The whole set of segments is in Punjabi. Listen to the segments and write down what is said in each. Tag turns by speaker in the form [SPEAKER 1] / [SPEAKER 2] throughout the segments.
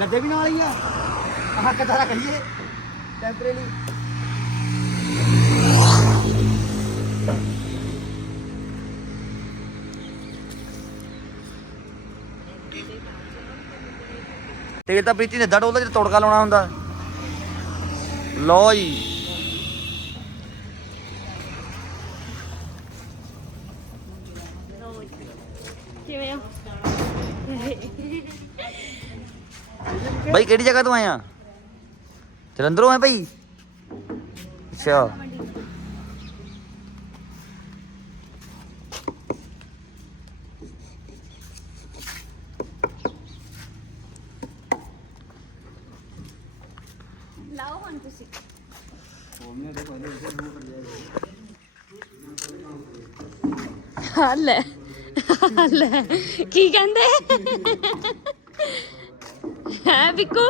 [SPEAKER 1] ਗੱਦੇ ਵੀ ਨਾਲ ਹੀ ਆ। ਆਹ ਕਿੱਦਾਂ ਕਹੀਏ ਟੈਂਪਰੇਰੀ ਤੇਲ ਤਾਂ ਪ੍ਰੀਤੀ ਨੇ ਅੱਧਾ ਡੋਲਦਾ ਜਿਹੜਾ ਤੜਕਾ ਲਾਉਣਾ ਹੁੰਦਾ। ਲਓ ਜੀ
[SPEAKER 2] ਕਿਵੇਂ ਆ
[SPEAKER 1] ਬਾਈ, ਕਿਹੜੀ ਜਗ੍ਹਾ ਤੋਂ ਆਇਆ ਜਲੰਧਰੋਂ ਆਏ ਭਾਈ? ਅੱਛਾ।
[SPEAKER 2] ਲਾਓ ਹੁਣ ਤੁਸੀਂ। ਹਾਂ, ਲੈ। ਕੀ ਕਹਿੰਦੇ? ਹੈ ਬਿੱਕੂ?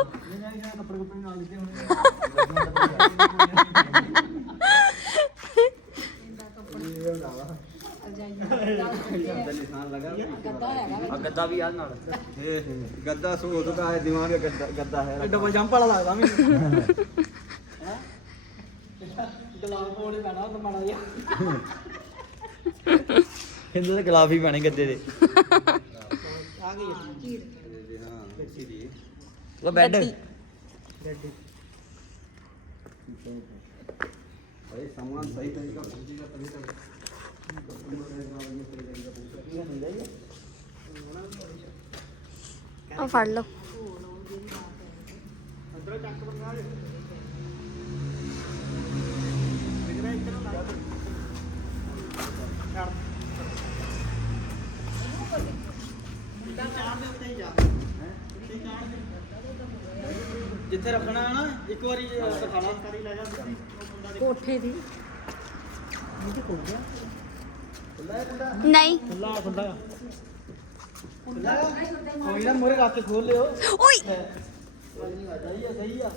[SPEAKER 1] ਆ ਗੱਦਾ ਵੀ ਯਾਰ ਨਾਲ।
[SPEAKER 3] ਗੱਦਾ ਸੋਚ ਦਾ ਹੈ ਦਿਮਾਗ ਗੱਦਾ ਗੱਦਾ ਹੈ।
[SPEAKER 1] ਡਬਲ ਜੰਪ ਵਾਲਾ ਲੱਗਦਾ ਮੈਨੂੰ। ਗਲਾਬ ਕੋਲੇ ਪੈਣਾ ਉਹ ਮਾੜਾ ਜਿਹਾ ਹਿੰਦੂ ਦੇ ਗਲਾਬ ਹੀ ਪੈਣੇ ਗੱਦੇ ਦੇ। ਆ ਗਈ ਉਹ ਬੈੱਡ
[SPEAKER 3] भाई सामान सही तरीका पहुंचेगा तभी तक
[SPEAKER 2] ਆ ਫੜ ਲਓ
[SPEAKER 1] ਜਿੱਥੇ ਰੱਖਣਾ ਹੈ ਨਾ ਇੱਕ ਵਾਰੀ ਦਿਖਾ ਲਾ ਲੈ ਜਾ
[SPEAKER 2] ਕੋਠੇ ਦੀ। ਨਹੀਂ।
[SPEAKER 1] ਖੁੱਲਾ ਖੁੱਲਾ ਕੋਈ ਨਾ ਮੋਰੇ ਰੱਖ ਕੇ ਖੋਲ ਲਿਓ।
[SPEAKER 2] ਓਏ!
[SPEAKER 1] ਸਹੀ ਆ ਸਹੀ ਆ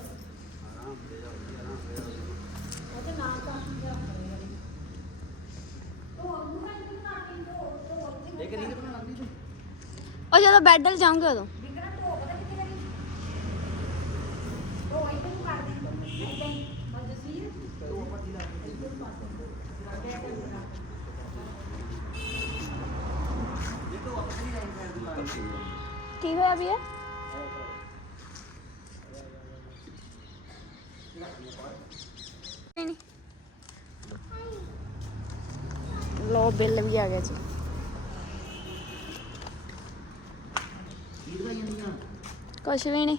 [SPEAKER 1] ਇੱਕ ਰੀਲ ਬਣਾ ਲਈ ਤੂੰ
[SPEAKER 2] ਉਹ ਜਦੋਂ ਬੈੱਡ ਵੱਲ ਜਾਓਗੇ ਉਦੋਂ। ਕੀ ਹੋਇਆ ਵੀ ਹੈ ਨਹੀਂ। ਲੋ ਬਿੱਲ ਵੀ ਆ ਗਿਆ ਜੀ। ਕੁਛ ਵੀ ਨਹੀਂ।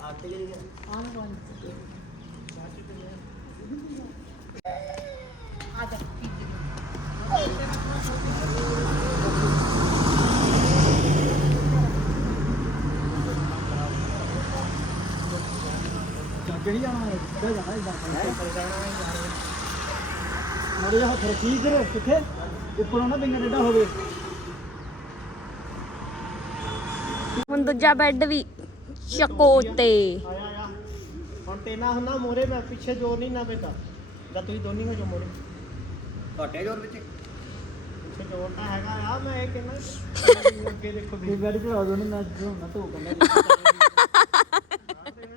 [SPEAKER 1] ਆਟੇ ਕੇ ਗਿਆ ਕਿਹੜੀ ਜਾਣਾ ਹੈ ਕਿੱਥੇ ਜਾਣਾ ਹੈ ਮੋੜੇ ਹੱਥ ਰੱਖੀ ਇੱਧਰ ਕਿੱਥੇ? ਉੱਪਰੋਂ ਨਾ ਬਿੰਗਾ ਡੱਡਾ ਹੋਵੇ।
[SPEAKER 2] ਹੁਣ ਦੂਜਾ ਬੈੱਡ ਵੀ ਚੱਕੋ ਤੇ
[SPEAKER 4] ਆਇਆ ਆਇਆ ਹੁਣ ਤੇਨਾ ਹੁੰਦਾ ਮੋਰੇ ਮੈਂ ਪਿੱਛੇ ਜੋਰ ਨਹੀਂ ਨਾ ਬੇਟਾ ਜਾਂ ਤੁਸੀਂ ਦੋਨੀ ਹੋ ਜੋ ਮੋਰੇ
[SPEAKER 3] ਘਟੇ ਜੋਰ ਵਿੱਚ?
[SPEAKER 4] ਪਿੱਛੇ ਜੋਰ ਤਾਂ ਹੈਗਾ ਆ ਮੈਂ ਇਹ ਕਹਿੰਦਾ ਅੱਗੇ ਦੇਖੋ ਵੀ।
[SPEAKER 1] ਬੈੱਡ ਚੜਾ ਦੋ ਨਾ ਨਾ ਧੋ ਕੰਦਾ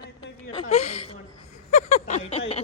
[SPEAKER 4] ਇੱਥੇ ਕੀ ਹੈ ਢਾਈ ਢਾਈ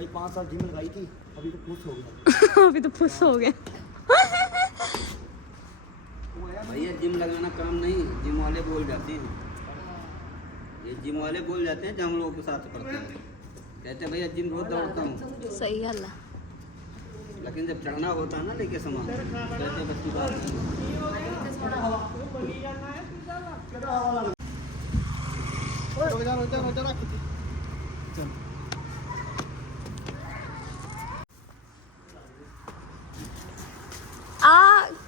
[SPEAKER 1] भाई पाँच साल जिम लगाई थी अभी तो खुश हो गया
[SPEAKER 2] अभी तो फुस हो गया
[SPEAKER 3] भैया जिम लगाना काम नहीं जिम वाले बोल जाते हैं ये जिम वाले बोल जाते हैं जो हम लोगों के साथ करते हैं कहते हैं भैया जिम रोज दौड़ता हूँ
[SPEAKER 2] सही गल है
[SPEAKER 3] लेकिन जब चढ़ना होता है ना लेके सामान कहते हैं बच्ची बात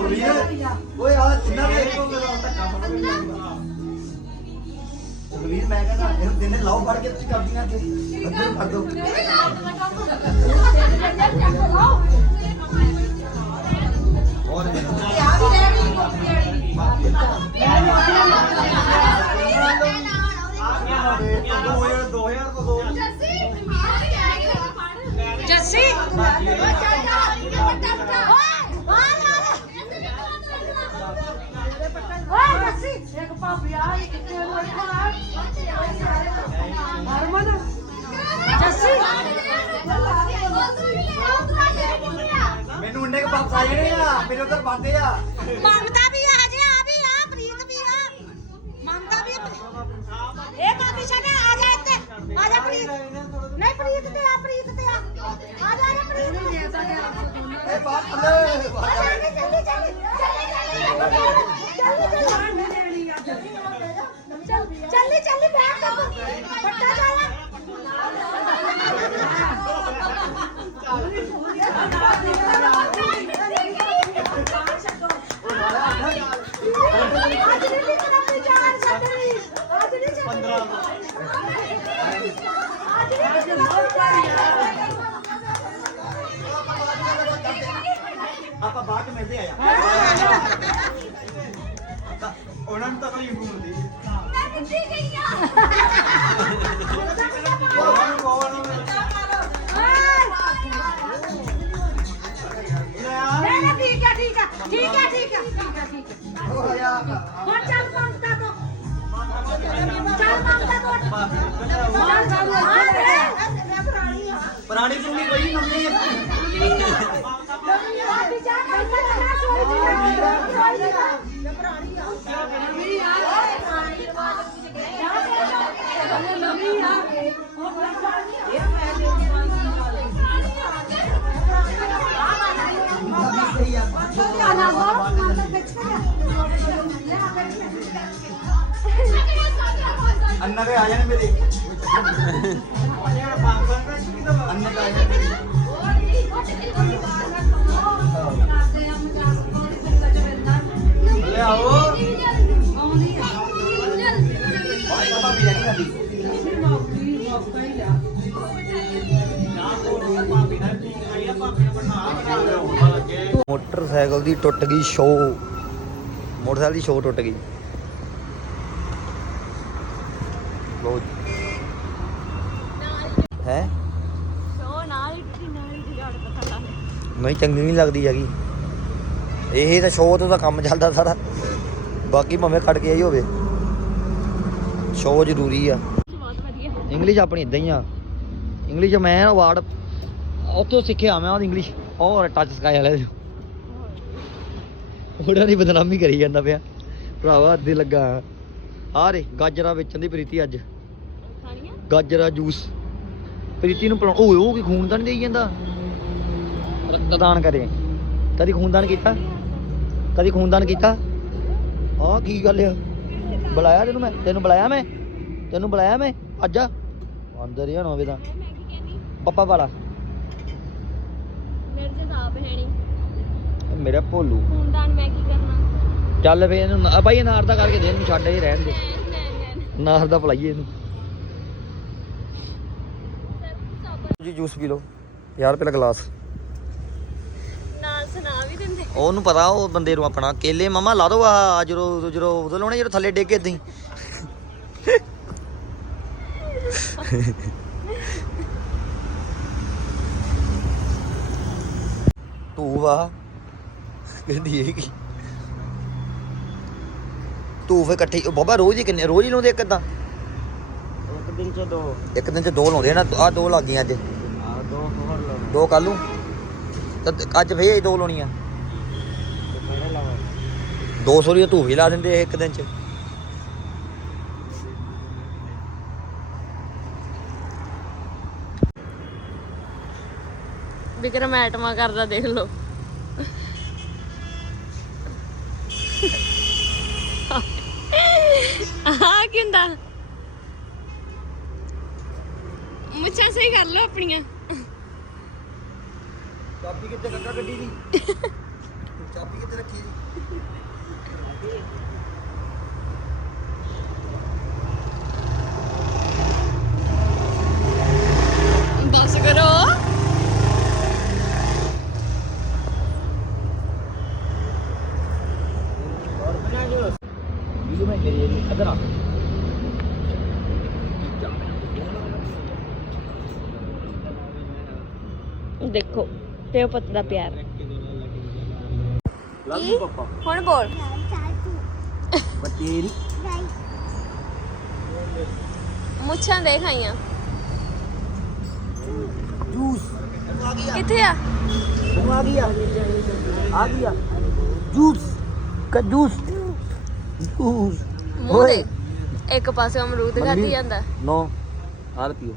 [SPEAKER 5] ਓਏ ਆ ਜਿੰਨਾ ਵੀ ਸੁਖਵੀਰ ਮੈਂ ਕਹਿੰਦਾ ਇਹ ਦਿਨੇ ਲਾਓ ਫੜ ਕੇ ਤੁਸੀਂ ਕਰਦੀਆਂ ਤੇ ਅੰਦਰ ਫੜ ਦੋ
[SPEAKER 6] ਜੱਸੀ ਓਏ ਇੱਕ ਭਾਬੀ ਆ ਇਹ ਕਿੱਥੇ ਹੋਈ ਹਰਮਨ? ਜੱਸੀ?
[SPEAKER 5] ਮੈਨੂੰ ਉਹਨੇ ਵਾਪਸ ਆ ਜਾਣੇ ਆ ਮੇਰੇ ਉਧਰ ਬੰਦੇ ਆ।
[SPEAKER 6] ਮਮਤਾ ਵੀ ਆ ਜੇ ਆ ਵੀ ਆ ਪ੍ਰੀਤ ਵੀ ਆ। ਮਮਤਾ ਵੀ ਆ। ਇਹ ਕਾਫੀ ਛੱਡ ਆ ਜਾ ਇੱਥੇ। ਆ ਜਾ ਪ੍ਰੀਤ। ਨਹੀਂ ਪ੍ਰੀਤ ਤੇ ਆ ਪ੍ਰੀਤ ਤੇ ਆ। ਆ ਜਾ ਆ ਜਾ ਪ੍ਰੀਤ।
[SPEAKER 5] ਇਹ ਬਾਤ ਥੱਲੇ।
[SPEAKER 6] ਚੱਲੀ ਚੱਲੀ। ਚੱਲੀ ਚੱਲੀ।
[SPEAKER 5] ਆਪਾਂ ਬਾਅਦ ਮਿਲਦੇ ਆ ਉਹਨਾਂ ਨੂੰ ਤਕਲੀਫ ਹੁੰਦੀ।
[SPEAKER 6] ਮੈਂ ਕਿੱਥੇ ਗਈ ਆ।
[SPEAKER 5] ਅੰਨਾ ਦੇ ਆ ਜਾਣੇ
[SPEAKER 1] ਮੋਟਰਸਾਈਕਲ ਦੀ ਟੁੱਟ ਗਈ ਸ਼ੋ ਮੋਟਰਸਾਈਕਲ ਦੀ ਸ਼ੋ ਟੁੱਟ ਗਈ। ਲੋ ਹੈ?
[SPEAKER 2] ਸੋ ਨਾਲ ਹੀ ਟੁੱਟੀ ਨਾਲ ਹੀ ਜੜ ਪਤਾ ਲੱਗ
[SPEAKER 1] ਨਹੀਂ ਚੰਗੀ ਨਹੀਂ ਲੱਗਦੀ ਹੈਗੀ। ਇਹ ਤਾਂ ਸ਼ੋਅ ਤੋਂ ਤਾਂ ਕੰਮ ਚੱਲਦਾ ਸਾਰਾ। ਬਾਕੀ ਭਾਵੇਂ ਕੱਟ ਕੇ ਆਈ ਹੋਵੇ। ਸ਼ੋਅ ਜ਼ਰੂਰੀ ਆ।
[SPEAKER 2] ਬਹੁਤ
[SPEAKER 1] ਇੰਗਲਿਸ਼ ਆਪਣੀ ਇਦਾਂ ਹੀ ਆ। ਇੰਗਲਿਸ਼ ਮੈਂ ਅਵਾਰਡ ਉੱਥੋਂ ਸਿੱਖਿਆ ਮੈਂ ਉਹ ਇੰਗਲਿਸ਼ ਉਹ ਟੱਚ ਸਕਾਈ ਵਾਲੇ ਚੋਂ। ਉਹਨਾਂ ਦੀ ਬਦਨਾਮੀ ਕਰੀ ਜਾਂਦਾ ਪਿਆ। ਭਰਾਵਾ ਅੱਧੇ ਲੱਗਾ। ਆ ਰੇ ਗਾਜਰਾਂ ਵੇਚਣ ਦੀ ਪ੍ਰੀਤੀ ਅੱਜ। ਗਾਜਰਾਂ ਜੂਸ। ਪ੍ਰੀਤੀ ਨੂੰ ਪਿਲਾਉਣ ਓਏ ਉਹ ਕੀ ਖੂਨਦਾਨ ਦੇਈ ਜਾਂਦਾ? ਰਕਤਦਾਨ ਕਰੇ। ਕਦੀ ਖੂਨਦਾਨ ਕੀਤਾ? ਕਦੀ ਖੂਨਦਾਨ ਕੀਤਾ? ਆਹ ਕੀ ਗੱਲ ਆ? ਬੁਲਾਇਆ ਤੈਨੂੰ ਮੈਂ? ਤੈਨੂੰ ਬੁਲਾਇਆ ਮੈਂ? ਤੈਨੂੰ ਬੁਲਾਇਆ ਮੈਂ? ਅੱਜ? ਆ? ਅੰਦਰ ਹੀ ਹੋਣਾ ਹੋਵੇ ਤਾਂ ਪੱਪਾ ਵਾਲਾ।
[SPEAKER 2] ਮੇਰੇ ਤੇ ਆਪ ਹੈ ਨਹੀਂ।
[SPEAKER 1] ਮੇਰਾ ਭੋਲੂ।
[SPEAKER 2] ਖੂਨਦਾਨ ਮੈਂ ਕੀ ਕਰਨਾ?
[SPEAKER 1] ਚੱਲ ਫੇ ਇਹਨੂੰ ਨਾ- ਬਾਈ ਇਹ ਨਾਰ ਦਾ ਕਰਕੇ ਦੇ ਇਹਨੂੰ ਛੱਡ ਹੀ ਰਹਿਣ ਦੇ।
[SPEAKER 2] ਨਹੀਂ ਨਹੀਂ ਨਹੀਂ
[SPEAKER 1] ਨਾਰ ਦਾ ਪਲਾਈਏ ਇਹਨੂੰ। ਜੀ ਜੂਸ ਪੀ ਲਓ। 50 ਰੁਪਏ ਦਾ ਗਲਾਸ।
[SPEAKER 2] ਨਾਲ ਸੁਣਾ ਵੀ ਦਿੰਦੇ।
[SPEAKER 1] ਉਹਨੂੰ ਪਤਾ ਉਹ ਬੰਦੇ ਨੂੰ ਆਪਣਾ ਕੇਲੇ ਮਮਾ ਲਾ ਦੋ ਆ ਜਦੋਂ ਜਦੋਂ ਉਦੋਂ ਲਾਉਣੇ ਜਦੋਂ ਥੱਲੇ ਡਿੱਗ ਹੀ। ਤੂੰ ਵਾ ਕਹਿੰਦੀ ਇਹ ਕੀ ਤੂੰ ਫੇ ਇਕੱਠੇ ਉਹ ਬਾਬਾ ਰੋਜ਼ ਹੀ ਕਿੰਨੇ ਰੋਜ਼ ਹੀ ਲਾਉਂਦੇ ਇੱਕ ਅੱਧਾ?
[SPEAKER 4] ਇੱਕ ਦਿਨ ਚ ਦੋ।
[SPEAKER 1] ਇੱਕ ਦਿਨ ਚ ਦੋ ਲਾਉਂਦੇ ਨਾ ਆ ਦੋ ਲੱਗ ਗਈਆਂ ਅੱਜ।
[SPEAKER 4] ਆ ਦੋ ਹੋਰ ਲਾ
[SPEAKER 1] ਦੋ ਕੱਲ ਨੂੰ? ਤਾਂ ਅੱਜ ਫੇਰ ਦੋ ਲਾਉਣੀਆਂ।
[SPEAKER 4] ਕਿਹੜੇ ਲਾਵਾਂ
[SPEAKER 1] 200 ਰੁਪਏ ਤੂੰ ਵੀ ਲਾ ਦਿੰਦੇ ਇਹ ਇੱਕ ਦਿਨ ਚ।
[SPEAKER 2] ਵਿਕਰਮ ਐਟਮਾ ਕਰਦਾ ਦੇਖ ਲਓ ਆ ਕੀ ਹੁੰਦਾ। ਮੁੱਛਾਂ ਸਹੀ ਕਰ ਲਓ ਆਪਣੀਆਂ।
[SPEAKER 1] ਚਾਬੀ ਕਿੱਥੇ ਕੱਕਾ ਗੱਡੀ ਦੀ? ਚਾਬੀ ਕਿੱਥੇ ਰੱਖੀ ਜੀ?
[SPEAKER 2] ਬਸ ਕਰੋ।
[SPEAKER 1] ਵੀਡੀਓ ਮੈਂ ਤੇਰੀ ਇਹਦੀ ਅਦਰ ਆ।
[SPEAKER 2] ਦੇਖੋ ਪਿਓ ਪੁੱਤ ਦਾ ਪਿਆਰ।
[SPEAKER 1] ਲਵ
[SPEAKER 2] ਕੀ?
[SPEAKER 1] ਯੂ ਪਾਪਾ।
[SPEAKER 2] ਹੁਣ ਬੋਲ।
[SPEAKER 1] ਬਤੇਰੀ
[SPEAKER 2] ਮੁੱਛਾਂ ਦੇਖ ਆਈਆਂ।
[SPEAKER 1] ਜੂਸ
[SPEAKER 2] ਕਿੱਥੇ ਆ?
[SPEAKER 1] ਤੂੰ ਆ ਗਿਆ ਆ। ਗਿਆ ਜੂਸ ਕਾ ਜੂਸ ਜੂਸ
[SPEAKER 2] ਮੂੰਹ ਦੇ ਇੱਕ ਪਾਸੇ ਅਮਰੂਦ ਖਾਧੀ ਜਾਂਦਾ।
[SPEAKER 1] ਨੋ। ਆਲ ਪੀਓ।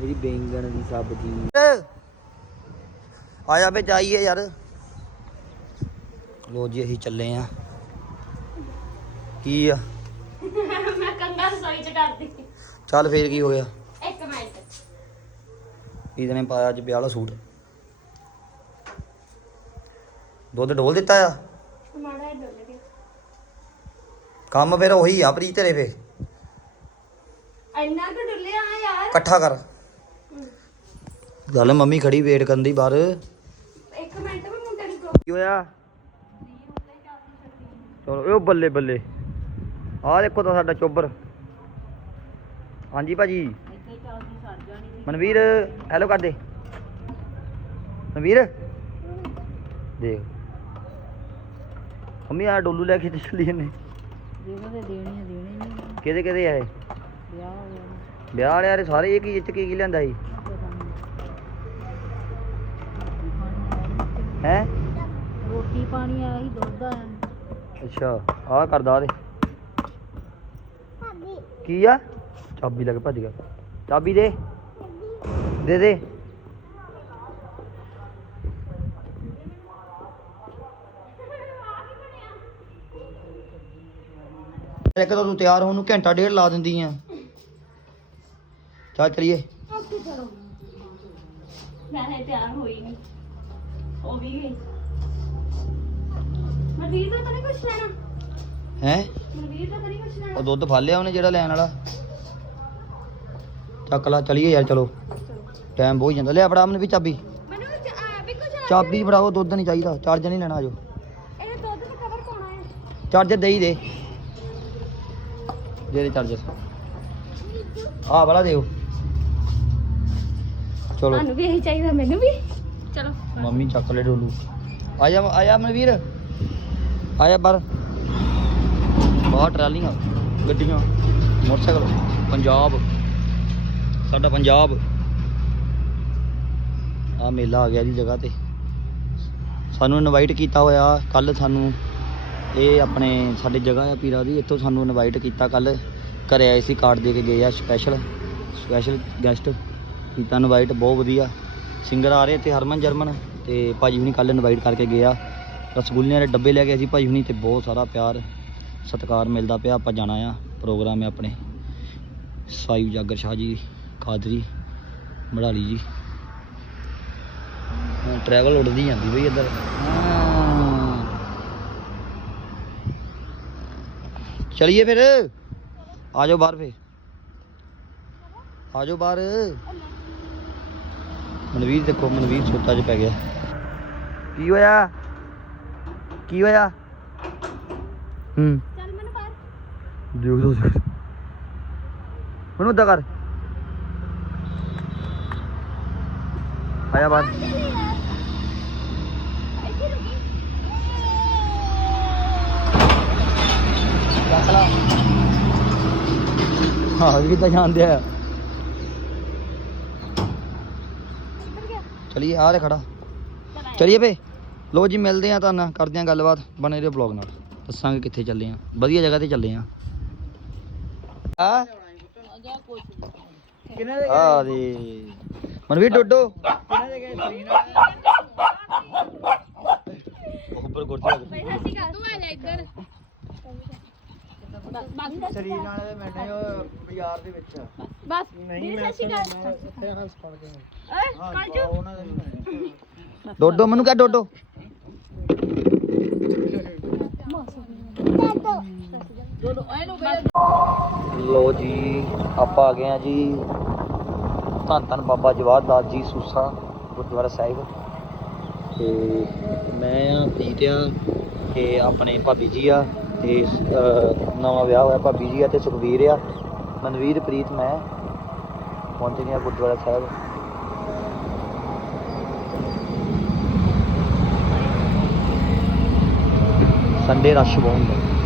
[SPEAKER 1] ਮੇਰੀ ਬੈਂਗਣ ਦੀ ਸਬਜ਼ੀ। ਆਇਆ ਵੇ ਜਾਈਏ ਯਾਰ। ਲੋ ਜੀ ਅਸੀਂ ਚੱਲੇ ਆ। ਕੀ ਆ?
[SPEAKER 2] ਮੈਂ ਕੰਗਾ ਰਸੋਈ ਚ ਕਰਦੀ
[SPEAKER 1] ਚੱਲ ਫੇਰ ਕੀ ਹੋਇਆ?
[SPEAKER 2] ਇੱਕ ਮਿੰਟ।
[SPEAKER 1] ਇਹਦੇ ਨੇ ਪਾਇਆ ਅੱਜ ਵਿਆਹ ਵਾਲਾ ਸੂਟ। ਦੁੱਧ ਡੋਲ ਦਿੱਤਾ ਆ?
[SPEAKER 2] ਮਾੜਾ ਡੁੱਲ ਗਿਆ
[SPEAKER 1] ਕੰਮ ਫਿਰ ਉਹੀ ਆ ਪ੍ਰੀਤ ਤੇਰੇ ਫੇ
[SPEAKER 2] ਇੰਨਾ ਕੁ ਡੁੱਲਿਆ ਯਾਰ।
[SPEAKER 1] ਇਕੱਠਾ ਕਰ। ਗੱਲ ਮੰਮੀ ਖੜੀ ਵੇਟ ਕਰਨ ਦੀ ਬਾਹਰ।
[SPEAKER 2] ਇੱਕ ਮਿੰਟ ਵੀ ਮੁੰਡੇ ਨੂੰ ਕਹੋ
[SPEAKER 1] ਕੀ ਹੋਇਆ? ਚਲੋ ਉਹ ਬੱਲੇ ਬੱਲੇ। ਆਹ ਦੇਖੋ ਤਾਂ ਸਾਡਾ ਚੋਬਰ। ਹਾਂਜੀ ਭਾਜੀ। ਮਨਵੀਰ ਹੈਲੋ ਕਰ ਦੇ। ਮਨਵੀਰ? ਦੇਖ। ਮੰਮੀ ਆ ਡੋਲੂ ਲੈ ਕੇ ਚੱਲੀ ਜਨੇ ਕਿਹਦੇ ਕਿਹਦੇ ਆ ਇਹ? ਵਿਆਹ ਵਾਲੇ ਯਾਰ ਸਾਰੇ ਇਹ ਕੀ ਇੱਚ ਕੀ ਕੀ ਲੈਂਦਾ ਸੀ? ਹੈ?
[SPEAKER 6] ਰੋਟੀ ਪਾਣੀ ਆਇਆ ਸੀ ਦੁੱਧ ਆਇਆ
[SPEAKER 1] ਅੱਛਾ ਆਹ ਕਰਦਾ ਦੇ ਕੀ ਆ? ਚਾਬੀ ਲੱਗ ਭੱਜ ਗਿਆ। ਚਾਬੀ ਦੇ। ਦੇ ਦੇ। ਇੱਕ ਤਾਂ ਤੂੰ ਤਿਆਰ ਹੋਣ ਨੂੰ ਘੰਟਾ ਡੇਢ ਲਾ ਦਿੰਦੀ ਆ। ਚੱਲ ਚਲੀਏ।
[SPEAKER 2] ਮੈਂ ਤਿਆਰ ਹੋਈ ਨਹੀਂ ਹੋ ਵੀ ਗਈ। ਮਨਵੀਰ ਦਾ ਤਾਂ ਨਹੀਂ ਕੁਛ ਲੈਣਾ।
[SPEAKER 1] ਹੈ?
[SPEAKER 2] ਮਨਵੀਰ ਦਾ ਤਾਂ ਨਹੀਂ ਕੁਛ ਲੈਣਾ।
[SPEAKER 1] ਉਹ ਦੁੱਧ ਫੜ ਲਿਆ ਉਹਨੇ ਜਿਹੜਾ ਲੈਣ ਵਾਲਾ। ਚੱਕ ਲਾ ਚਲੀਏ ਯਾਰ ਚਲੋ। ਟਾਈਮ ਬਹੁਤ ਜਾਂਦਾ। ਲਿਆ ਫੜਾ ਮੈਨੂੰ ਵੀ ਚਾਬੀ।
[SPEAKER 2] ਮੈਨੂੰ ਚ-
[SPEAKER 1] ਚਾਬੀ ਫੜਾਓ ਦੁੱਧ ਨਹੀਂ ਚਾਹੀਦਾ। ਚਾਰਜਰ ਨਹੀਂ ਲੈਣਾ ਆਜੋ
[SPEAKER 2] ਇਹ ਦੁੱਧ ਦਾ ਕਵਰ ਪਾਉਣਾ ਹੈ।
[SPEAKER 1] ਚਾਰਜਰ ਦੇ ਦੇ। ਦੇ ਚਾਰਜਰ ਆ ਵਾਲਾ ਦਿਓ। ਚਲੋ।
[SPEAKER 2] ਤੁਹਾਨੂੰ ਵੀ ਇਹੀ ਚਾਹੀਦਾ ਮੈਨੂੰ ਵੀ। ਚਲੋ
[SPEAKER 1] ਮੰਮੀ ਚੱਕ ਲੈ ਡੋਲੂ। ਆ ਜਾ ਆ ਜਾ ਮਨਵੀਰ। ਆ ਜਾ ਬਾਹਰ। ਬਾਹਰ ਟਰਾਲੀਆਂ, ਗੱਡੀਆਂ, ਮੋਟਰਸਾਈਕਲ, ਪੰਜਾਬ। ਸਾਡਾ ਪੰਜਾਬ। ਆ ਮੇਲਾ ਆ ਗਿਆ ਜੀ ਜਗ੍ਹਾ ਤੇ। ਸਾਨੂੰ ਇਨਵਾਈਟ ਕੀਤਾ ਹੋਇਆ ਕੱਲ ਸਾਨੂੰ। ਇਹ ਆਪਣੇ ਸਾਡੇ ਜਗ੍ਹਾ ਆ ਪੀਰਾ ਦੀ, ਇੱਥੋਂ ਸਾਨੂੰ ਇਨਵਾਈਟ ਕੀਤਾ ਕੱਲ। ਘਰੇ ਆਏ ਸੀ ਕਾਰਡ ਦੇ ਕੇ ਗਏ ਆ ਸਪੈਸ਼ਲ ਸਪੈਸ਼ਲ ਗੈਸਟ ਕੀਤਾ ਇਨਵਾਈਟ ਬਹੁਤ ਵਧੀਆ। ਸਿੰਗਰ ਆ ਰਹੇ ਤੇ ਹਰਮਨ ਜਰਮਨ ਤੇ ਭਾਜੀ ਹੁਣੀ ਕੱਲ ਇਨਵਾਈਟ ਕਰਕੇ ਗਏ ਰਸਗੁੱਲਿਆਂ ਦੇ ਡੱਬੇ ਲੈ ਕੇ ਅਸੀਂ ਭਾਜੀ ਹੁਣੀ ਤੇ ਬਹੁਤ ਸਾਰਾ ਪਿਆਰ, ਸਤਿਕਾਰ ਮਿਲਦਾ ਪਿਆ, ਆਪਾਂ ਜਾਣਾ ਆ। ਪ੍ਰੋਗਰਾਮ ਹੈ ਆਪਣੇ। ਸਾਈ ਜਾਗਰ ਸ਼ਾਹ ਜੀ, ਕਾਦਰੀ, ਮੜਾਲੀ ਜੀ। ਟਰੈਵਲ ਉੱਡਦੀ ਜਾਂਦੀ ਬਈ ਇੱਧਰ। ਹਾਂ। ਚਲਿਏ ਫਿਰ। ਆ ਜਾਓ ਬਾਹਰ ਫੇ ਆ ਜਾਓ ਬਾਹਰ। ਮਨਵੀਰ ਦੇਖੋ ਮਨਵੀਰ ਸੋਚਾ 'ਚ ਪੈ ਗਿਆ। ਕੀ ਹੋਇਆ? ਕੀ ਹੋਇਆ? ਹੂੰ।
[SPEAKER 2] ਚੱਲ ਮੈਨੂੰ ਬਾਹਰ।
[SPEAKER 1] ਦੇਖ ਦੋ ਮੈਨੂੰ ਉਦਾਂ ਕਰ। ਆਇਆ ਬਾਹਰ। ਹਾਂ ਵੀ ਤਾਂ ਜਾਣਦੇ ਆ। ਚਲਿਏ ਆ ਰੇ ਖੜਾ। ਚਲਿਏ ਵੇ ਲੋ ਜੀ ਮਿਲਦੇ ਆ ਤੁਹਾਨੂੰ ਕਰਦੇ ਆ ਗੱਲਬਾਤ ਬਣੇ ਰਹੋ ਵਲੌਗ ਨਾਲ। ਦੱਸਾਂਗੇ ਕਿੱਥੇ ਚੱਲੇ ਆ ਵਧੀਆ ਜਗ੍ਹਾ ਤੇ ਚੱਲੇ ਆ ਆ ਆ ਦੇ ਮਨਵੀਰ ਡੋਡੋ। ਉੱਪਰ ਗੁਰਦੀ
[SPEAKER 2] ਤੂੰ ਆ ਜਾ ਇੱਧਰ
[SPEAKER 1] ਸਰੀਨ ਵਾਲੇ ਦੇ ਮੈਨੇ ਉਹ ਬਾਜ਼ਾਰ ਦੇ ਵਿੱਚ।
[SPEAKER 2] ਬਸ।
[SPEAKER 4] ਨਹੀਂ ਮੈਂ ਪੜ
[SPEAKER 1] ਉਹਨਾਂ ਦਾ ਡੋਡੋ ਮੈਨੂੰ ਕਹ ਡੋਡੋ। ਲੋ ਜੀ ਆਪਾਂ ਆ ਗਏ ਆ ਜੀ ਧੰਨ ਧੰਨ ਬਾਬਾ ਜਵਾਹਰ ਦਾਸ ਜੀ ਸੂਸਾ ਗੁਰਦੁਆਰਾ ਸਾਹਿਬ। ਤੇ ਮੈਂ ਆ ਪ੍ਰੀਤ ਆ ਤੇ ਆਪਣੇ ਭਾਬੀ ਜੀ ਆ ਤੇ ਨਵਾਂ ਵਿਆਹ ਹੋਇਆ ਭਾਬੀ ਜੀ ਆ ਤੇ ਸੁਖਵੀਰ ਆ। ਮਨਵੀਰ ਪ੍ਰੀਤ ਮੈਂ। ਪਹੁੰਚ ਗਏ ਗੁਰਦੁਆਰਾ ਸਾਹਿਬ। ਸੰਡੇ ਰਸ਼ ਬਹੁਤ ਹੁੰਦਾ।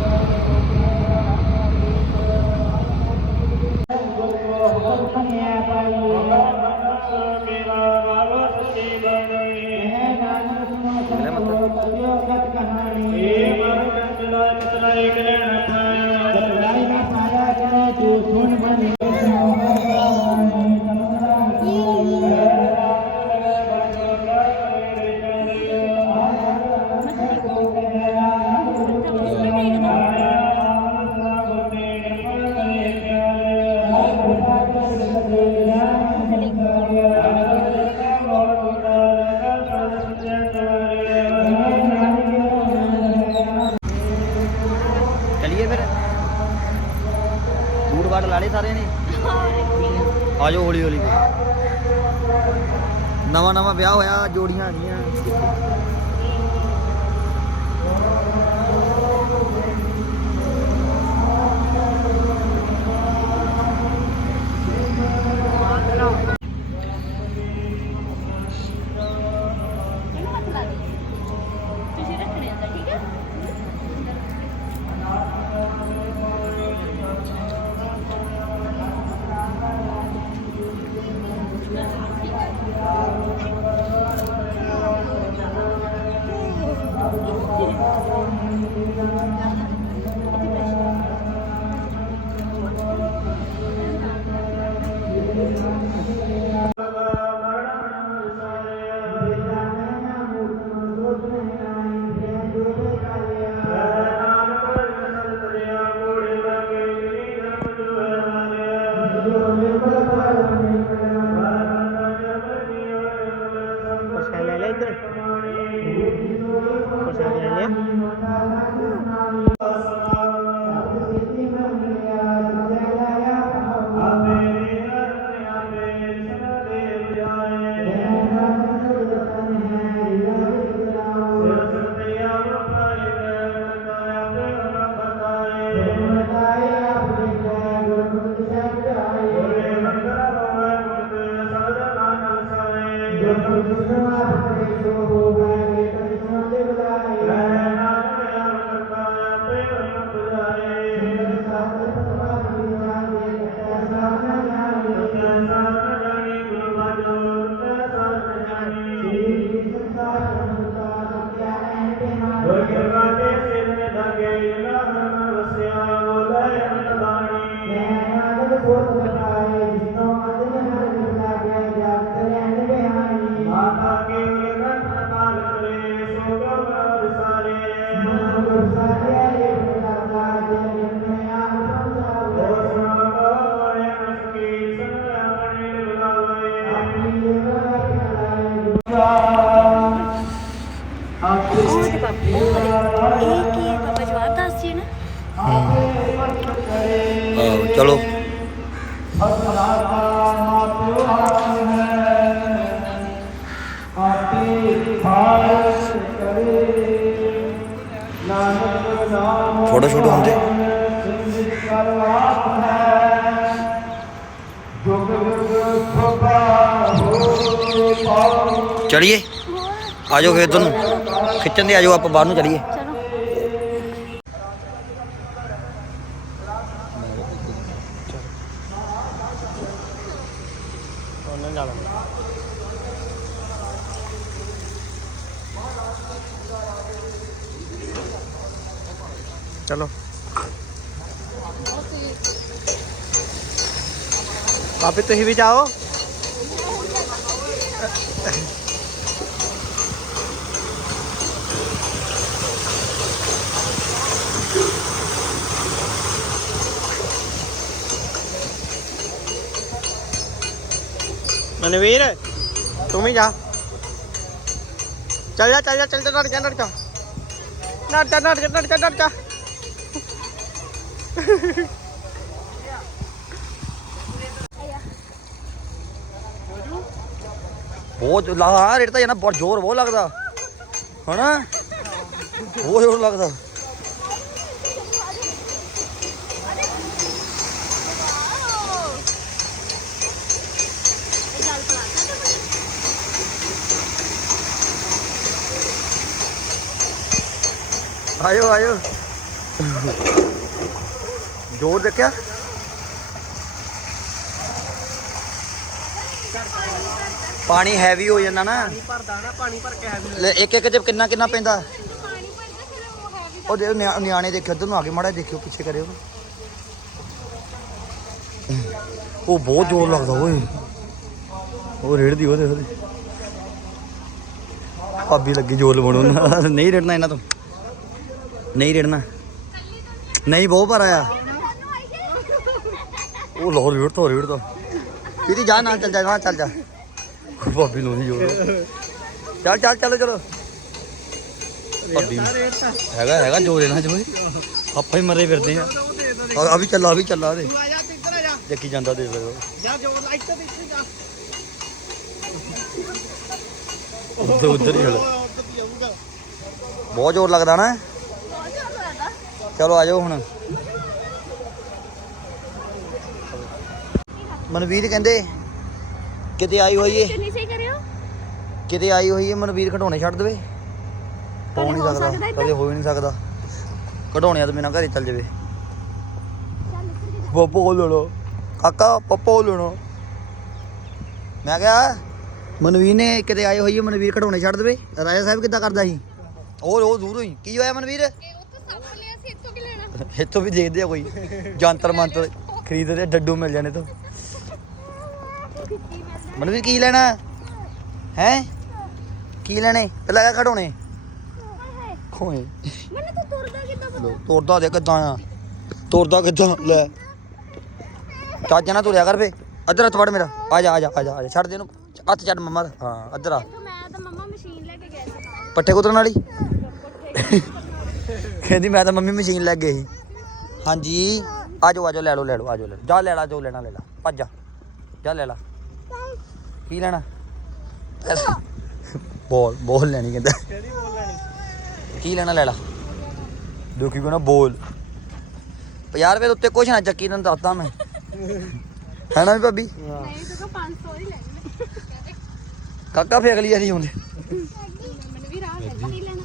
[SPEAKER 1] ਚਲਿਏ ਆ ਜਾਓ ਫਿਰ ਤੁਹਾਨੂੰ ਖਿੱਚਣ ਦੇ ਆ ਜਾਓ ਆਪਾਂ ਬਾਹਰ ਨੂੰ ਚਲੀਏ
[SPEAKER 2] ਚਲੋ।
[SPEAKER 4] ਉਹਨਾਂ ਤੁਸੀਂ ਵੀ ਜਾਓ। ਮਨਵੀਰ ਤੂੰ ਵੀ ਜਾ। ਚੱਲ ਜਾ ਚੱਲ ਜਾ ਚੱਲ ਜਾ ਨੜ ਜਾ ਨੜ ਜਾ। ਨੜ ਜਾ ਨੜ ਜਾ ਨੜ ਜਾ ਨੜ ਜਾ।
[SPEAKER 1] ਬਹੁਤ ਲਾ ਰੇਟ ਤਾਂ ਜਾਨਾ ਬਹੁਤ ਜ਼ੋਰ ਬਹੁਤ ਲੱਗਦਾ। ਹਨਾ? ਬਹੁਤ ਜ਼ੋਰ ਲੱਗਦਾ। ਆਇਓ ਆਇਓ। ਜ਼ੋਰ ਦੇਖਿਆ? ਪਾਣੀ ਹੈਵੀ ਹੋ ਜਾਂਦਾ ਨਾ।
[SPEAKER 4] ਭਰਦਾ ਨਾ ਪਾਣੀ ਭਰ ਕੇ ਹੈਵੀ
[SPEAKER 1] ਲੈ ਇੱਕ ਇੱਕ ਚ ਕਿੰਨਾ ਕਿੰਨਾ ਪੈਂਦਾ? ਉਹ ਦੇ ਨਿਆਣੇ ਦੇਖਿਓ ਉਧਰ ਨੂੰ ਆ ਕੇ ਮਾੜਾ ਦੇਖਿਓ ਪਿੱਛੇ ਕਰਿਓ। ਉਹ ਬਹੁਤ ਜ਼ੋਰ ਲੱਗਦਾ ਓਏ। ਉਹ ਰੇੜਦੀ ਉਹਦੇ ਉਹਦੇ। ਭਾਬੀ ਲੱਗੀ ਜ਼ੋਰ ਲਵਾਉਣ ਨਹੀਂ ਰੇੜਨਾ ਇਹਨਾਂ ਤੋਂ। ਨਹੀਂ ਰੇੜਨਾ। ਨਹੀਂ ਬਹੁਤ ਪਰ ਆਇਆ। ਉਹ ਲਾਹੌਰ ਰੇੜ ਤੋਂ ਰੇੜ ਤੋਂ। ਦੀਦੀ ਜਾ ਨਾਲ ਚੱਲ ਜਾ ਨਾਲ ਚੱਲ ਜਾ। ਭਾਬੀ ਨੂੰ ਨਹੀਂ ਜ਼ੋਰ ਚੱਲ ਚੱਲ ਚਲੋ ਚਲੋ। ਭਾਬੀ ਹੈਗਾ ਹੈਗਾ ਜੋ ਲੈਣਾ ਜੋ ਆਪਾਂ ਹੀ ਮਰੇ ਫਿਰਦੇ ਆ। ਆ ਆ ਵੀ ਚੱਲਾ ਆ ਵੀ ਚੱਲਾ ਦੇ। ਜੱਕੀ ਜਾਂਦਾ ਦੇ ਫਿਰ
[SPEAKER 4] ਜਾ ਜੋ ਲਾਈਟ ਤੇ ਇੱਥੇ ਜਾ।
[SPEAKER 1] ਉੱਧਰ ਉੱਧਰ ਹੀ ਹਲ ਬਹੁਤ ਜ਼ੋਰ ਲੱਗਦਾ ਨਾ। ਚਲੋ ਆ ਜਾਓ ਹੁਣ। ਮਨਵੀਰ ਕਹਿੰਦੇ ਕਿਤੇ ਆਈ ਹੋਈ ਏ?
[SPEAKER 2] ਨਹੀਂ ਸਹੀ ਕਰਿਓ?
[SPEAKER 1] ਕਿਤੇ ਆਈ ਹੋਈ ਏ ਮਨਵੀਰ ਘਟਾਉਣੇ ਛੱਡ ਦੇਵੇ? ਹੋ ਨਹੀਂ ਸਕਦਾ? ਕਦੇ ਹੋ ਹੀ ਨਹੀਂ ਸਕਦਾ। ਘਟਾਉਣਿਆਂ ਤੋਂ ਬਿਨਾਂ ਘਰੇ ਚੱਲ ਜਾਵੇ। ਪੱਪੋ ਲੈਣਾ ਕਾਕਾ ਪੱਪੋ ਲੈਣਾ ਮੈਂ ਕਿਹਾ ਮਨਵੀਰ ਨੇ ਕਿਤੇ ਆਏ ਹੋਈ ਏ ਮਨਵੀਰ ਘਟਾਉਣੇ ਛੱਡ ਦੇਵੇ। ਰਾਜਾ ਸਾਹਿਬ ਕਿੱਦਾਂ ਕਰਦਾ ਸੀ? ਉਹ ਉਹ ਦੂਰ ਹੋਈ। ਕੀ ਹੋਇਆ ਮਨਵੀਰ? ਇੱਥੋਂ ਵੀ ਦੇਖਦੇ ਆ ਕੋਈ। ਜੰਤਰ ਮੰਤਰ ਖਰੀਦਦੇ ਡੱਡੂ ਮਿਲ ਜਾਣੇ ਤੋਂ ਮਨਵੀਰ ਕੀ ਲੈਣਾ? ਹੈ? ਕੀ ਲੈਣੇ? ਪਹਿਲਾਂ ਕਿਆ ਖੜਾਉਣੇ ਖੋਏ।
[SPEAKER 2] ਮੈਨੂੰ ਤੂੰ ਤੁਰਦਾ ਕਿੱਦਾਂ
[SPEAKER 1] ਲੋ ਤੋੜਦਾ ਦੇ ਕਿੱਦਾਂ ਆ? ਤੋੜਦਾ ਕਿੱਦਾਂ? ਲੈ। ਚੱਜ ਨਾ ਤੁਰਿਆ ਕਰ ਫੇ। ਅੱਧਰ ਹੱਥ ਫੜ ਮੇਰਾ। ਆ ਜਾ ਆ ਜਾ ਆ ਜਾ ਆ ਜਾ। ਛੱਡ ਦੇ ਇਹਨੂੰ। ਹੱਥ ਛੱਡ ਮੰਮਾ ਦਾ। ਹਾਂ ਅੱਧਰ ਆ।
[SPEAKER 2] ਮੈਂ ਤਾਂ ਮੰਮਾ ਮਸ਼ੀਨ ਲੈ ਕੇ ਗਿਆ ਸੀ
[SPEAKER 1] ਪੱਠੇ ਕੁਤਰਨ ਵਾਲੀ? ਕਹਿੰਦੀ ਮੈਂ ਤਾਂ ਮੰਮੀ ਮਸ਼ੀਨ ਲੈ ਗਈ ਹਾਂਜੀ। ਆ ਜਾਓ ਆ ਜਾਓ ਲੈ ਲਓ ਲੈ ਲਓ ਆ ਜਾਓ ਲੈ ਲਓ। ਜਾ ਲੈ ਲਾ ਜੋ ਲੈਣਾ ਲੈ ਲਾ। ਭੱਜ ਜਾ। ਜਾ ਲੈ ਲਾ। ਕੀ ਲੈਣਾ? ਬੋਲ ਬੋਲ ਲੈਣੀ ਕਹਿੰਦਾ।
[SPEAKER 4] ਕਿਹੜੀ ਬੋਲ ਲੈਣੀ
[SPEAKER 1] ਕੀ ਲੈਣਾ ਲੈ ਲਾ। ਦੁਖੀ ਕੋ ਨਾ ਬੋਲ। 50 ਰੁਪਏ ਦੇ ਉੱਤੇ ਕੁਛ ਨਾ ਚੱਕੀ ਤੈਨੂੰ ਦੱਸਦਾ ਮੈਂ। ਹੈ ਨਾ ਵੀ ਭਾਬੀ?
[SPEAKER 2] ਨਹੀਂ ਤੂੰ 500 ਹੀ ਲੈਣੇ।
[SPEAKER 1] ਕਾਕਾ ਫੇਰ ਅਗਲੀ ਵਾਰੀ ਆਉਂਦੇ
[SPEAKER 2] ਮੈਨੂੰ ਵੀ ਰਾਹ ਲੱਗਾ ਨਹੀਂ ਲੈਣਾ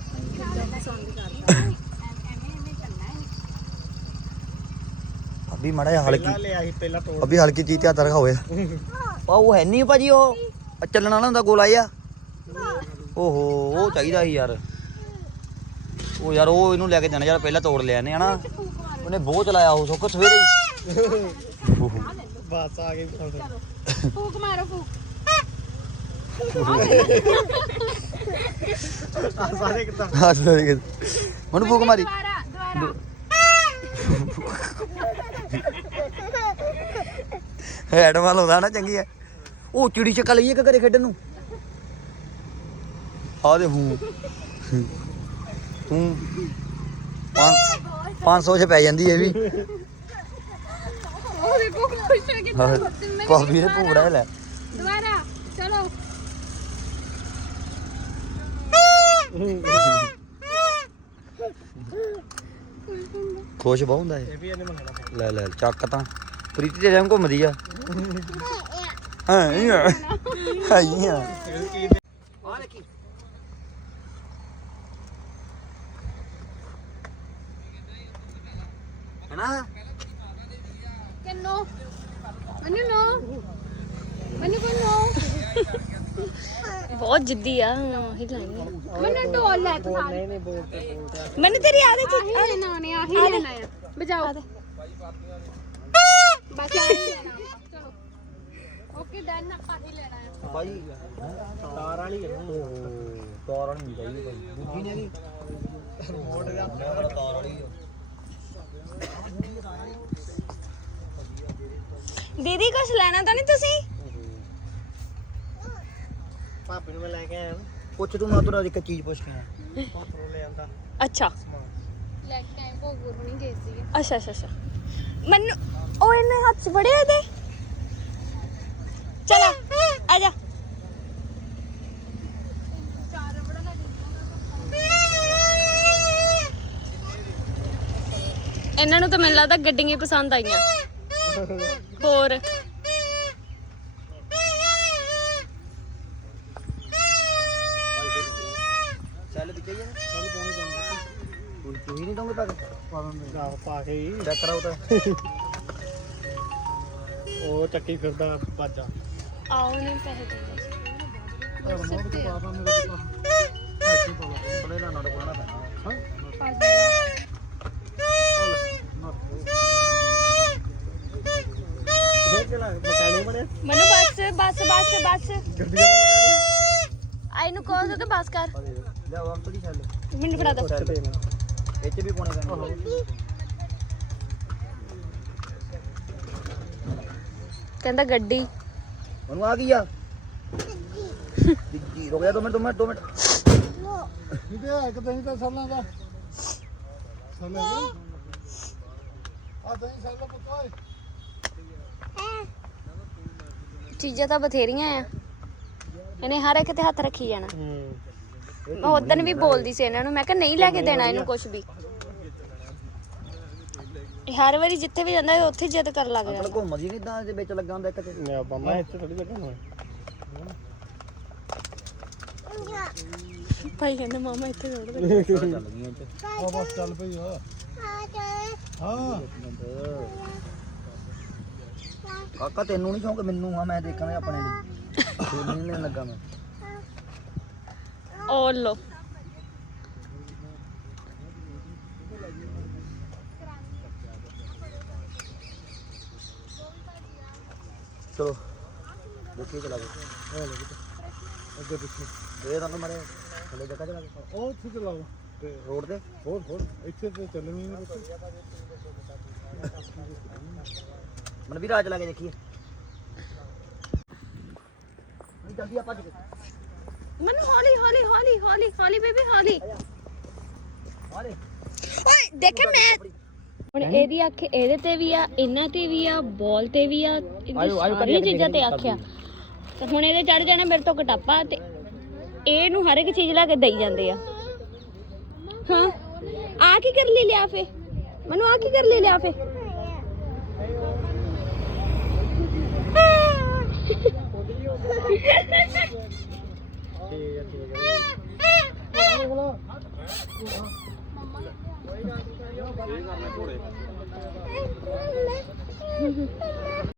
[SPEAKER 2] ਪਸੰਦ ਕਰ ਐਵੇਂ ਐਵੇਂ ਚੱਲਣਾ ਹੈ
[SPEAKER 1] ਭਾਬੀ ਮੜਾ ਜਿਹਾ ਹਲਕੀ
[SPEAKER 4] ਲਿਆ ਸੀ ਪਹਿਲਾਂ ਤੋੜ
[SPEAKER 1] ਭਾਬੀ ਹਲਕੀ ਚੀਜ਼ ਤੇ ਹੱਥ ਰਖਾਓ ਯਾਰ ਆ ਉਹ ਹੈ ਨਹੀਂ ਭਾਜੀ ਉਹ। ਆ ਚੱਲਣ ਵਾਲਾ ਹੁੰਦਾ ਗੋਲਾ ਜਿਹਾ। ਓਹੋ ਉਹ ਚਾਹੀਦਾ ਸੀ ਯਾਰ। ਉਹ ਯਾਰ ਉਹ ਇਹਨੂੰ ਲੈ ਕੇ ਜਾਣਾ ਯਾਰ ਪਹਿਲਾਂ ਤੋੜ ਲਿਆ ਨੇ। ਹਨਾ ਉਹਨੇ ਬਹੁਤ ਚਲਾਇਆ ਉਹ ਸੁੱਕ ਸਵੇਰੇ ਹੀ। ਓਹੋ।
[SPEAKER 4] ਬਸ ਆ ਗਈ
[SPEAKER 2] ਫੂਕ ਮਾਰੋ ਫੂਕ।
[SPEAKER 4] ਆ ਸਾਰੇ ਕਿਦਾਂ?
[SPEAKER 1] ਹੱਸ ਦੇ ਕੇ ਮਨੂੰ ਫੂਕ ਮਾਰੀ।
[SPEAKER 2] ਦੁਬਾਰਾ ਦੁਬਾਰਾ।
[SPEAKER 1] ਹੈਡ ਵਾਲ ਹੁੰਦਾ ਨਾ ਚੰਗੀ ਹੈ ਉਹ ਚਿੜੀ ਚੱਕਾ ਲਈਏ ਕਿ ਘਰੇ ਖੇਡਣ ਨੂੰ। ਆ ਦੇ ਹੂੰ ਤੂੰ 500 ਚ ਪੈ ਜਾਂਦੀ ਇਹ ਵੀ।
[SPEAKER 2] ਉਹ ਦੇਖੋ ਖੁਸ਼ ਹੋ ਕੇ
[SPEAKER 1] ਹਾਂ, ਭਾਬੀ ਨੇ ਭੂੜਾ ਲੈ।
[SPEAKER 2] ਦੁਬਾਰਾ ਚਲੋ।
[SPEAKER 1] ਖੁਸ਼ ਬਹੁਤ ਹੁੰਦਾ ਇਹ। ਲੈ ਲੈ ਚੱਕ ਤਾਂ। ਪ੍ਰੀਤੀ ਦੇ ਰੰਗ ਘੁੰਮਦੀ ਆ। ਹਾਂ ਇਹ ਆ।
[SPEAKER 4] ਦੇਖੀ
[SPEAKER 1] ਹਨਾ?
[SPEAKER 2] ਕਿੰਨੋ? ਮੈਨੂੰ ਨੋ? ਮੈਨੂੰ ਕੋਈ ਨੋ? ਬਹੁਤ ਜਿੱਦੀ ਆ ਹੀ ਲਾਈ ਮੈਨੂੰ ਢੋਲ ਲੈ ਤੂੰ
[SPEAKER 4] ਨਹੀਂ ਨਹੀਂ ਬੋਲ ਤੇ ਬੋਲ ਤੇ
[SPEAKER 2] ਮੈਨੂੰ ਤੇਰੀ ਆਦੇ ਚ ਆਹੀ ਲੈਣਾ ਨੇ ਆਹੀ ਲੈਣਾ ਆ। ਬਜਾਓ ਬਸ ਆਹੀ ਲੈਣਾ ਚਲੋ ਓਕੇ ਡਨ ਆਪਾਂ ਹੀ ਲੈਣਾ ਹੈ
[SPEAKER 1] ਭਾਈ
[SPEAKER 4] ਤਾਰ ਵਾਲੀ ਹੈ ਨਾ
[SPEAKER 1] ਤਾਰ ਵਾਲੀ ਨਹੀਂ ਚਾਹੀਦੀ ਭਾਈ ਦੂਜੀ ਨੇ ਵੀ ਰਿਮੋਟ ਦਾ ਤਾਰ ਵਾਲੀ ਆ
[SPEAKER 2] ਦੀਦੀ ਕੁਝ ਲੈਣਾ ਤਾਂ ਨਹੀਂ ਤੁਸੀਂ
[SPEAKER 4] ਭਾਪੀ ਨੂੰ ਮੈਂ ਲੈ ਕੇ ਆਇਆ
[SPEAKER 1] ਪੁੱਛ ਤੂੰ ਮੈਂ ਤੇਰਾ ਇੱਕ ਚੀਜ਼ ਪੁੱਛ ਕੇ ਆਇਆ
[SPEAKER 4] ਪਾਪਾ ਲੈ ਆਂਦਾ
[SPEAKER 2] ਅੱਛਾ
[SPEAKER 6] ਲੈ ਕੇ ਆਏ ਭੋਗ ਗੁਰੂ ਨਹੀਂ ਗਏ ਸੀਗੇ
[SPEAKER 2] ਅੱਛਾ ਅੱਛਾ ਅੱਛਾ ਮੈਨੂੰ ਉਹ ਇਹਨੇ ਹੱਥ 'ਚ ਫੜਿਆ ਇਹਦੇ। ਚਲ, ਆ ਆ ਜਾ। ਇਹਨਾਂ ਨੂੰ ਤਾਂ ਮੈਨੂੰ ਲੱਗਦਾ ਗੱਡੀਆਂ ਪਸੰਦ ਆਈਆਂ। ਹੋਰ।
[SPEAKER 1] ਚੱਲ ਵੀ ਚਾਹੀਏ ਚੱਲ ਪਾਉਣੀ ਪੈਂਦੀ ਹੁਣ ਤੂੰ ਹੀ ਨਹੀਂ ਦੋਗੇ ਪੈਸੇ ਪਾ ਦਿੰਦੇ
[SPEAKER 4] ਆਹ ਪਾ ਕੇ ਹੀ
[SPEAKER 1] ਚੈੱਕ ਕਰਾਓ ਤਾਂ
[SPEAKER 4] ਉਹ ਚੱਕੀ ਫਿਰਦਾ ਬਾਜਾ
[SPEAKER 2] ਆਓ ਨੇ ਪੈਸੇ ਦੇ
[SPEAKER 1] ਰਿਮੋਟ ਤੋਂ ਪਾ ਦਾਂ ਮੇਰਾ ਪਤਾ ਅੱਛੀ ਪਾ ਲਾ ਬੜੇ ਨਾ ਨੜ ਪਾਣਾ ਪੈਣਾ ਹਾਂ
[SPEAKER 4] ਇਹ ਕਿਹੜਾ ਮਕਾਨੇ ਬਣੇ
[SPEAKER 2] ਮੈਨੂੰ ਬਸ ਬਸ ਬਸ ਬਸ
[SPEAKER 4] ਗੱਡੀਆਂ
[SPEAKER 2] ਆਈ ਨੂੰ ਕਹੋ ਤਾਂ ਬਸ ਕਰ ਮੈਨੂੰ ਫੜਾ ਦੋ।
[SPEAKER 4] ਨਾ
[SPEAKER 1] ਇਹ ਚ ਵੀ ਪਾਉਣੇ ਪੈਣੇ
[SPEAKER 2] ਕਹਿੰਦਾ ਗੱਡੀ।
[SPEAKER 1] ਉਹਨੂੰ ਆ ਗਈ ਆ। ਜੀ ਰੁਕ ਜਾ ਦੋ ਮਿੰਟ ਦੋ ਮਿੰਟ ਦੋ ਮਿੰਟ।
[SPEAKER 5] ਇਹਦੇ ਇੱਕ ਦਿਨ ਤਾਂ ਸਾਲਾਂ ਦਾ। ਸਾਲਾਂ ਦਾ। ਆ ਤਾਂ ਸਾਲਾਂ ਪੁੱਤ ਓਏ।
[SPEAKER 2] ਚੀਜ਼ਾਂ ਤਾਂ ਬਥੇਰੀਆਂ ਆ। ਇਹਨੇ ਹਰ ਇੱਕ ਤੇ ਹੱਥ ਰੱਖੀ ਜਾਣਾ।
[SPEAKER 4] ਹੂੰ।
[SPEAKER 2] ਮੈਂ ਉਦੋਂ ਵੀ ਬੋਲਦੀ ਸੀ ਇਹਨਾਂ ਨੂੰ ਮੈਂ ਕਿਹਾ ਨਹੀਂ ਲੈ ਕੇ ਦੇਣਾ ਇਹਨੂੰ ਕੁਝ ਵੀ। ਇਹ ਹਰ ਵਾਰੀ ਜਿੱਥੇ ਵੀ ਜਾਂਦਾ ਇਹ ਉੱਥੇ ਜਿੱਦ ਕਰਨ ਲੱਗ ਜਾਂਦਾ।
[SPEAKER 1] ਘੁੰਮਦੀ ਨਹੀਂ ਤਾਂ ਇਹਦੇ ਵਿੱਚ ਲੱਗਾ ਹੁੰਦਾ ਇੱਕ ਤੇ।
[SPEAKER 4] ਮੈਂ ਬੰਮਾ ਇੱਥੇ ਥੋੜੀ ਲੱਗਣਾ
[SPEAKER 2] ਭਾਈ ਕਹਿੰਦਾ ਮਾਮਾ ਇੱਥੇ ਦੇ
[SPEAKER 1] ਚੱਲ ਗਈਆਂ ਇੱਥੇ।
[SPEAKER 5] ਆ ਬਸ ਚੱਲ ਪਈ ਆ ਹਾਂ।
[SPEAKER 1] ਕਾਕਾ ਤੈਨੂੰ ਨਹੀਂ ਸ਼ੌਂਕ ਮੈਨੂੰ ਆ ਮੈਂ ਦੇਖਣਾ ਆਪਣੇ ਲਈ। ਤੈਨੂੰ ਨਹੀਂ ਲੱਗਾ ਮੈਂ।
[SPEAKER 2] ਓ ਲੋ
[SPEAKER 1] ਚਲੋ ਦੇਖੀਏ ਚਲਾ ਗਏ
[SPEAKER 5] ਅੱਗੇ ਪਿੱਛੇ।
[SPEAKER 1] ਦੇ ਤੁਹਾਨੂੰ ਮਾਰੇ ਥੱਲੇ ਜਗ੍ਹਾ ਚਲਾ ਗਏ
[SPEAKER 5] ਉਹ ਉੱਥੇ ਚਲਾਓ। ਤੇ
[SPEAKER 1] ਰੋਡ ਤੇ?
[SPEAKER 5] ਹੋਰ ਹੋਰ। ਇੱਥੇ ਤੇ ਚੱਲਣੀ ਨਹੀਂ
[SPEAKER 1] ਮਨਵੀਰ ਆ ਚਲਾ ਕੇ ਦੇਖੀਏ। ਜਲਦੀ ਆ ਭੱਜ ਕੇ।
[SPEAKER 2] ਮੈਨੂੰ ਹੌਲੀ ਹੌਲੀ ਹੌਲੀ ਹੌਲੀ ਹੌਲੀ ਬੇਬੀ ਹੌਲੀ। ਓਏ ਦੇਖੇ ਮੈਂ ਹੁਣ ਇਹਦੀ ਅੱਖ ਇਹਦੇ ਤੇ ਵੀ ਆ ਇਹਨਾਂ ਤੇ ਵੀ ਆ ਬਾਲ ਤੇ ਵੀ ਆ ਇਹਦੀ ਚੀਜ਼ਾਂ ਤੇ ਆਖਿਆ ਤੇ ਹੁਣ ਇਹਦੇ ਚੜ ਜਾਣਾ ਮੇਰੇ ਤੋਂ ਕਟਾਪਾ ਤੇ ਇਹਨੂੰ ਹਰ ਇੱਕ ਚੀਜ਼ ਲੈ ਕੇ ਦਈ ਜਾਂਦੇ ਆ। ਹਾਂ? ਆ ਕੀ ਕਰ ਲਈ ਲਿਆ ਫੇ? ਮੈਨੂੰ ਆ ਕੀ ਕਰ ਲਈ ਲਿਆ ਫੇ? ਕੋਲ ਕੋਈ ਗੱਲ ਨਹੀਂ ਕਰਨਾ ਘੋੜੇ।